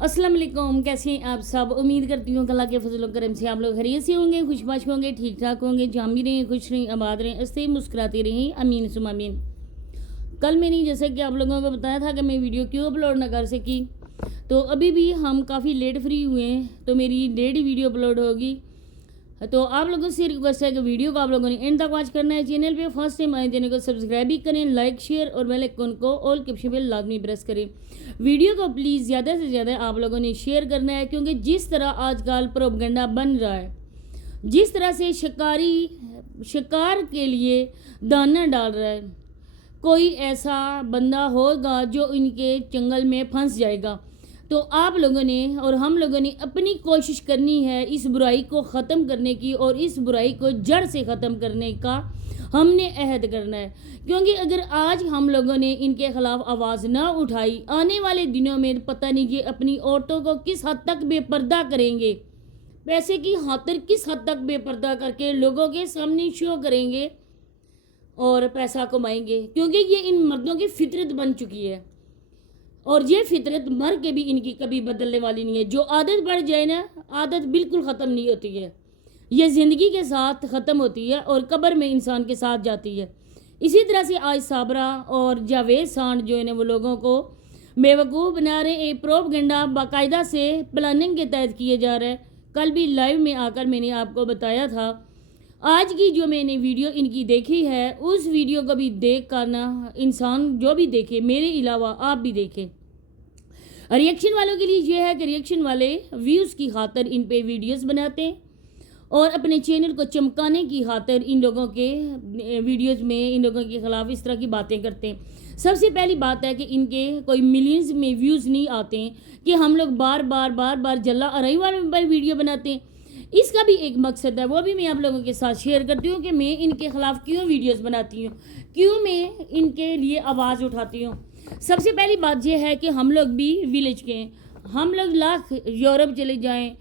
अस्सलाम वालेकुम, कैसे हैं आप सब। उम्मीद करती हूँ कि अल्लाह के फजल और करम से आप लोग खैरियत से होंगे, खुशबाश होंगे, ठीक ठाक होंगे, जहाँ भी रहें खुश रहें, आबाद रहें, हंसते मुस्कुराते रहें, अमीन सुम अमीन। कल मैंने जैसे कि आप लोगों को बताया था कि मैं वीडियो क्यों अपलोड ना कर सकी, तो अभी भी हम काफ़ी लेट फ्री हुए हैं, तो मेरी लेट वीडियो अपलोड होगी। तो आप लोगों से रिक्वेस्ट है कि वीडियो को आप लोगों ने एंड तक वॉच करना है। चैनल पे फर्स्ट टाइम आए चैनल को सब्सक्राइब भी करें, लाइक शेयर और बेल आइकन को ऑल के ऑप्शन पे लाजमी प्रेस करें। वीडियो को प्लीज़ ज़्यादा से ज़्यादा आप लोगों ने शेयर करना है, क्योंकि जिस तरह आजकल प्रोपगेंडा बन रहा है, जिस तरह से शिकार के लिए दाना डाल रहा है, कोई ऐसा बंदा होगा जो इनके जंगल में फंस जाएगा। तो आप लोगों ने और हम लोगों ने अपनी कोशिश करनी है इस बुराई को ख़त्म करने की, और इस बुराई को जड़ से ख़त्म करने का हमने अहद करना है। क्योंकि अगर आज हम लोगों ने इनके ख़िलाफ़ आवाज़ ना उठाई, आने वाले दिनों में पता नहीं ये अपनी औरतों को किस हद तक बेपर्दा करेंगे, पैसे की खातिर किस हद तक बेपर्दा करके लोगों के सामने शो करेंगे और पैसा कमाएंगे। क्योंकि ये इन मर्दों की फितरत बन चुकी है, और ये फितरत मर के भी इनकी कभी बदलने वाली नहीं है। जो आदत बढ़ जाए ना, आदत बिल्कुल ख़त्म नहीं होती है, ये ज़िंदगी के साथ ख़त्म होती है और कब्र में इंसान के साथ जाती है। इसी तरह से आज साबरा और जावेद सांड जो है ना, वो लोगों को बेवकूफ़ बना रहे हैं। प्रोपगेंडा बाकायदा से प्लानिंग के तहत किए जा रहे हैं। कल भी लाइव में आकर मैंने आपको बताया था। आज की जो मैंने वीडियो इनकी देखी है, उस वीडियो को भी देख कर ना इंसान जो भी देखे, मेरे अलावा आप भी देखें। रिएक्शन वालों के लिए ये है कि रिएक्शन वाले व्यूज़ की खातिर इन पे वीडियोस बनाते हैं और अपने चैनल को चमकाने की खातिर इन लोगों के वीडियोस में इन लोगों के ख़िलाफ़ इस तरह की बातें करते हैं। सबसे पहली बात है कि इनके कोई मिलियंस में व्यूज़ नहीं आते हैं कि हम लोग बार बार जल्ला अराई वाले पर वीडियो बनाते हैं। इसका भी एक मकसद है, वो भी मैं आप लोगों के साथ शेयर करती हूँ कि मैं इनके ख़िलाफ़ क्यों वीडियोस बनाती हूँ, क्यों मैं इनके लिए आवाज़ उठाती हूँ। सबसे पहली बात यह है कि हम लोग भी विलेज के हैं। हम लोग लाख यूरोप चले जाएं,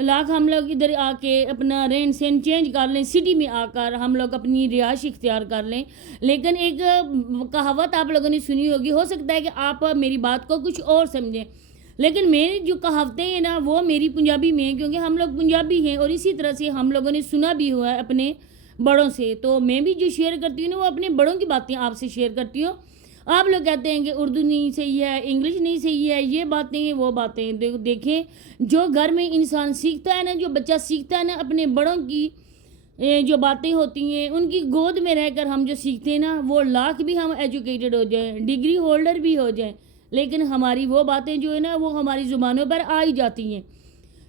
लाख हम लोग इधर आके अपना रहन सहन चेंज कर लें, सिटी में आकर हम लोग अपनी रिहाइश इख्तियार कर लें, लेकिन एक कहावत आप लोगों ने सुनी होगी, हो सकता है कि आप मेरी बात को कुछ और समझें, लेकिन मेरी जो कहावतें हैं ना, वो मेरी पंजाबी में हैं, क्योंकि हम लोग पंजाबी हैं और इसी तरह से हम लोगों ने सुना भी हुआ है अपने बड़ों से। तो मैं भी जो शेयर करती हूँ ना, वो अपने बड़ों की बातें आपसे शेयर करती हूँ। आप लोग कहते हैं कि उर्दू नहीं सही है, इंग्लिश नहीं सही है, ये बातें हैं वो बातें हैं। देखें, जो घर में इंसान सीखता है ना, जो बच्चा सीखता है ना, अपने बड़ों की जो बातें होती हैं उनकी गोद में रहकर हम जो सीखते हैं ना, वो लाख भी हम एजुकेटेड हो जाएं, डिग्री होल्डर भी हो जाएं, लेकिन हमारी वो बातें जो है ना, वो हमारी ज़ुबानों पर आ ही जाती हैं।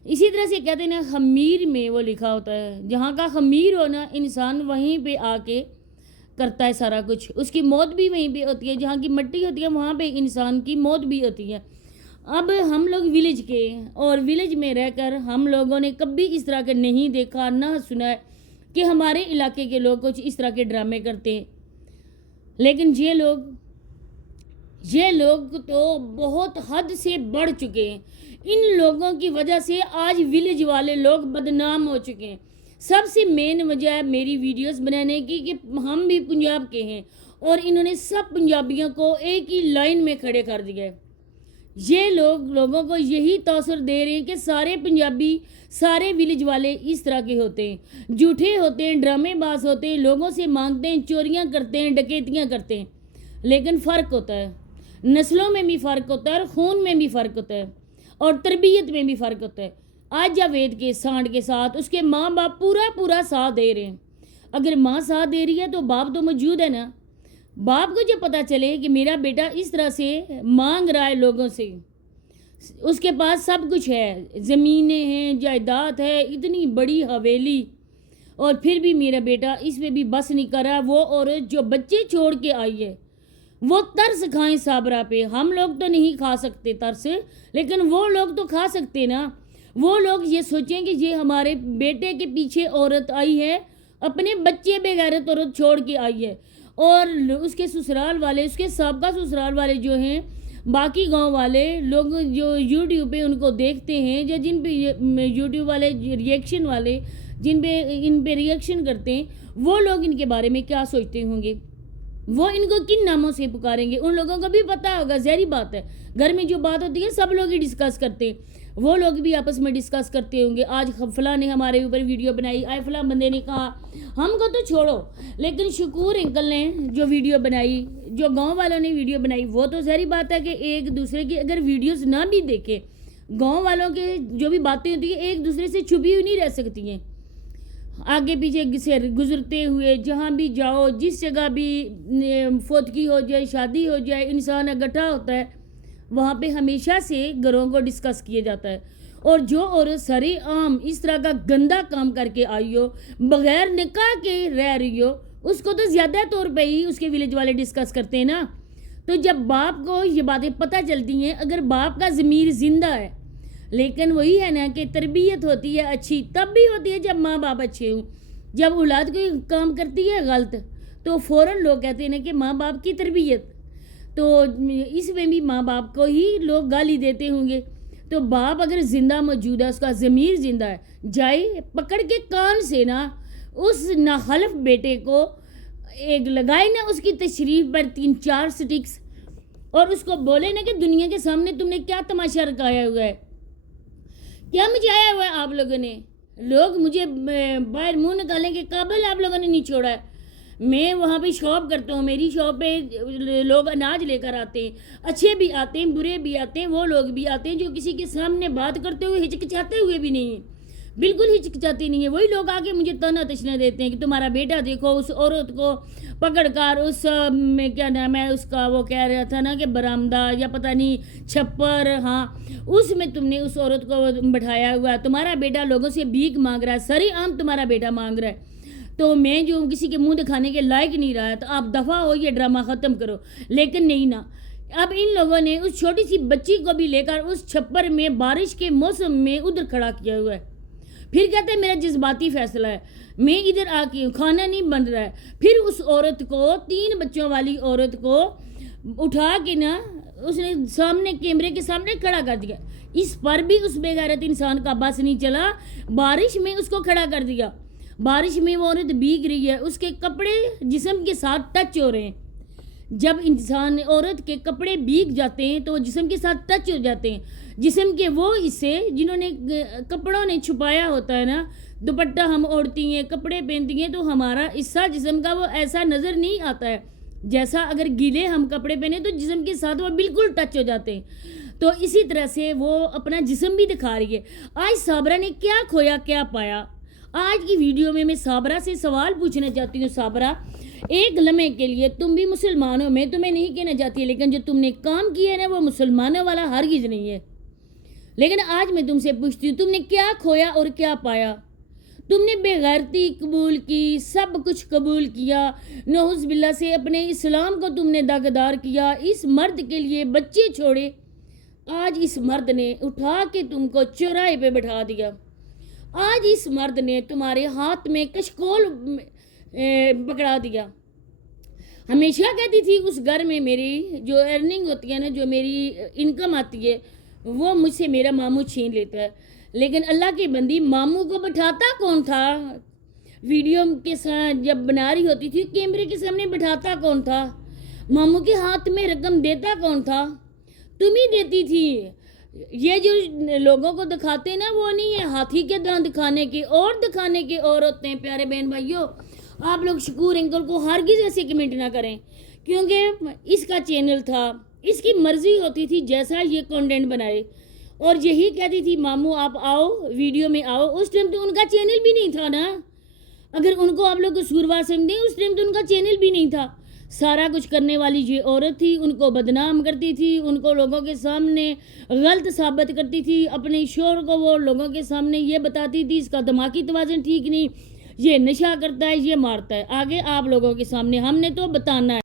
इसी तरह से कहते हैं ना, खमीर में वो लिखा होता है, जहाँ का खमीर हो ना, इंसान वहीं पे आके करता है सारा कुछ, उसकी मौत भी वहीं पे होती है। जहाँ की मिट्टी होती है वहाँ पे इंसान की मौत भी होती है। अब हम लोग विलेज के, और विलेज में रहकर हम लोगों ने कभी इस तरह के नहीं देखा ना सुना है कि हमारे इलाके के लोग कुछ इस तरह के ड्रामे करते हैं। लेकिन ये लोग तो बहुत हद से बढ़ चुके हैं। इन लोगों की वजह से आज विलेज वाले लोग बदनाम हो चुके हैं। सबसे मेन वजह है मेरी वीडियोस बनाने की कि हम भी पंजाब के हैं, और इन्होंने सब पंजाबियों को एक ही लाइन में खड़े कर दिया है। ये लोगों को यही तासुर दे रहे हैं कि सारे पंजाबी, सारे विलेज वाले इस तरह के होते हैं, झूठे होते हैं, ड्रामेबाज होते हैं, लोगों से मांगते हैं, चोरियां करते हैं, डकैतियां करते हैं। लेकिन फ़र्क होता है, नस्लों में भी फ़र्क होता है, और खून में भी फ़र्क होता है, और तरबियत में भी फ़र्क होता है। आज जावेद के सांड के साथ उसके माँ बाप पूरा साथ दे रहे हैं। अगर माँ साथ दे रही है तो बाप तो मौजूद है ना। बाप को जब पता चले कि मेरा बेटा इस तरह से मांग रहा है लोगों से, उसके पास सब कुछ है, ज़मीनें हैं, जायदाद है, इतनी बड़ी हवेली, और फिर भी मेरा बेटा इस पे भी बस नहीं कर रहा। वो औरत जो बच्चे छोड़ के आई है, वो तरस खाएं साबरा पे। हम लोग तो नहीं खा सकते तरस, लेकिन वो लोग तो खा सकते ना। वो लोग ये सोचें कि ये हमारे बेटे के पीछे औरत आई है, अपने बच्चे बेगैरत औरत छोड़ के आई है, और उसके ससुराल वाले, उसके सबका ससुराल वाले जो हैं, बाकी गांव वाले लोग जो यूट्यूब पे उनको देखते हैं, या जिन पे यूट्यूब वाले रिएक्शन वाले जिन पे इन पे रिएक्शन करते हैं, वो लोग इनके बारे में क्या सोचते होंगे। وہ ان کو کن ناموں سے پکاریں گے؟ ان لوگوں کو بھی پتہ ہوگا، ظاہری بات ہے، گھر میں جو بات ہوتی ہے سب لوگ ہی ڈسکس کرتے ہیں، وہ لوگ بھی آپس میں ڈسکس کرتے ہوں گے، آج فلاں نے ہمارے اوپر ویڈیو بنائی، آج فلاں بندے نے کہا، ہم کو تو چھوڑو، لیکن شکور انکل نے جو ویڈیو بنائی، جو گاؤں والوں نے ویڈیو بنائی، وہ تو ظاہری بات ہے کہ ایک دوسرے کی اگر ویڈیوز نہ بھی دیکھے، گاؤں والوں کے جو بھی باتیں ہوتی ہیں ایک دوسرے سے چھپی ہوئی نہیں رہ سکتی ہیں، آگے پیچھے سے گزرتے ہوئے جہاں بھی جاؤ، جس جگہ بھی فوتگی ہو جائے، شادی ہو جائے، انسان اکٹھا ہوتا ہے، وہاں پہ ہمیشہ سے گھروں کو ڈسکس کیا جاتا ہے، اور جو عورت ساری عام اس طرح کا گندا کام کر کے آئی ہو، بغیر نکاح کے رہ رہی ہو، اس کو تو زیادہ طور پہ ہی اس کے ولیج والے ڈسکس کرتے ہیں نا۔ تو جب باپ کو یہ باتیں پتہ چلتی ہیں، اگر باپ کا ضمیر زندہ ہے، لیکن وہی ہے نا کہ تربیت ہوتی ہے اچھی تب بھی ہوتی ہے جب ماں باپ اچھے ہوں، جب اولاد کوئی کام کرتی ہے غلط تو فوراً لوگ کہتے ہیں نا کہ ماں باپ کی تربیت، تو اس میں بھی ماں باپ کو ہی لوگ گالی دیتے ہوں گے۔ تو باپ اگر زندہ موجود ہے، اس کا ضمیر زندہ ہے، جائے پکڑ کے کان سے نا اس ناخلف بیٹے کو ایک لگائے نا اس کی تشریف پر 3-4 سٹکس، اور اس کو بولے نا کہ دنیا کے سامنے تم نے کیا تماشا رکھایا ہوا ہے، کیا مچایا ہوا ہے آپ لوگوں نے، لوگ مجھے باہر منہ نکالنے کے قابل آپ لوگوں نے نہیں چھوڑا ہے۔ میں وہاں پہ شاپ کرتا ہوں، میری شاپ پہ لوگ اناج لے کر آتے ہیں، اچھے بھی آتے ہیں، برے بھی آتے ہیں، وہ لوگ بھی آتے ہیں جو کسی کے سامنے بات کرتے ہوئے ہچکچاتے ہوئے بھی نہیں ہیں، بالکل ہچکچاتی نہیں ہے، وہی لوگ آ کے مجھے تانا تشنا دیتے ہیں کہ تمہارا بیٹا دیکھو اس عورت کو پکڑ کر اس میں کیا نام ہے اس کا، وہ کہہ رہا تھا نا کہ برآمدہ یا پتہ نہیں چھپر، ہاں اس میں تم نے اس عورت کو بٹھایا ہوا، تمہارا بیٹا لوگوں سے بھیک مانگ رہا ہے، ساری عام تمہارا بیٹا مانگ رہا ہے، تو میں جو کسی کے منہ دکھانے کے لائق نہیں رہا ہے، تو آپ دفع ہو، یہ ڈرامہ ختم کرو، لیکن نہیں نا، اب ان لوگوں نے اس چھوٹی سی بچی کو بھی لے کر اس چھپر میں بارش کے موسم میں ادھر کھڑا کیا ہوا ہے، پھر کہتے ہیں میرا جذباتی فیصلہ ہے، میں ادھر آ کے کھانا نہیں بن رہا ہے، پھر اس عورت کو 3 بچوں والی عورت کو اٹھا کے نا اس نے سامنے کیمرے کے سامنے کھڑا کر دیا، اس پر بھی اس بے غیرت انسان کا بس نہیں چلا، بارش میں اس کو کھڑا کر دیا، بارش میں وہ عورت بھیگ رہی ہے، اس کے کپڑے جسم کے ساتھ ٹچ ہو رہے ہیں، جب انسان عورت کے کپڑے بھیگ جاتے ہیں تو وہ جسم کے ساتھ ٹچ ہو جاتے ہیں، جسم کے وہ حصے جنہوں نے کپڑوں نے چھپایا ہوتا ہے نا، دوپٹہ ہم اوڑھتی ہیں، کپڑے پہنتی ہیں، تو ہمارا حصہ جسم کا وہ ایسا نظر نہیں آتا ہے، جیسا اگر گیلے ہم کپڑے پہنے تو جسم کے ساتھ وہ بالکل ٹچ ہو جاتے ہیں، تو اسی طرح سے وہ اپنا جسم بھی دکھا رہی ہے۔ آج صابرہ نے کیا کھویا کیا پایا؟ آج کی ویڈیو میں صابرہ سے سوال پوچھنا چاہتی ہوں، صابرہ ایک لمحے کے لیے تم بھی مسلمان ہو، میں تمہیں نہیں کہنا چاہتی، لیکن جو تم نے کام کیا ہے نا وہ مسلمانوں والا ہرگز نہیں ہے، لیکن آج میں تم سے پوچھتی ہوں تم نے کیا کھویا اور کیا پایا؟ تم نے بے غیرتی قبول کی، سب کچھ قبول کیا، نعوذ باللہ سے اپنے اسلام کو تم نے داغدار کیا، اس مرد کے لیے بچے چھوڑے، آج اس مرد نے اٹھا کے تم کو چوراہے پہ بٹھا دیا، آج اس مرد نے تمہارے ہاتھ میں کشکول پکڑا دیا۔ ہمیشہ کہتی تھی اس گھر میں میری جو ارننگ ہوتی ہے نا، جو میری انکم آتی ہے وہ مجھ سے میرا ماموں چھین لیتا ہے، لیکن اللہ کی بندی ماموں کو بٹھاتا کون تھا؟ ویڈیو کے ساتھ جب بنا رہی ہوتی تھی کیمرے کے سامنے بٹھاتا کون تھا؟ ماموں کے ہاتھ میں رقم دیتا کون تھا؟ تم ہی دیتی تھی۔ یہ جو لوگوں کو دکھاتے ہیں نا وہ نہیں ہے ہاتھی کے دانت دکھانے کے اور دکھانے کے اور ہوتے ہیں۔ پیارے بہن بھائیوں، آپ لوگ شکور انکل کو ہرگز ایسے کمنٹ نہ کریں، کیونکہ اس کا چینل تھا، اس کی مرضی ہوتی تھی جیسا یہ کنٹینٹ بنائے، اور یہی کہتی تھی ماموں آپ آؤ ویڈیو میں آؤ، اس ٹائم تو ان کا چینل بھی نہیں تھا نا، اگر ان کو آپ لوگ قصوروار سمجھیں اس ٹائم تو ان کا چینل بھی نہیں تھا۔ سارا کچھ کرنے والی یہ عورت تھی، ان کو بدنام کرتی تھی، ان کو لوگوں کے سامنے غلط ثابت کرتی تھی، اپنے شوہر کو وہ لوگوں کے سامنے یہ بتاتی تھی اس کا دماغی توازن ٹھیک نہیں، یہ نشہ کرتا ہے، یہ مارتا ہے، آگے آپ لوگوں کے سامنے ہم نے تو بتانا ہے۔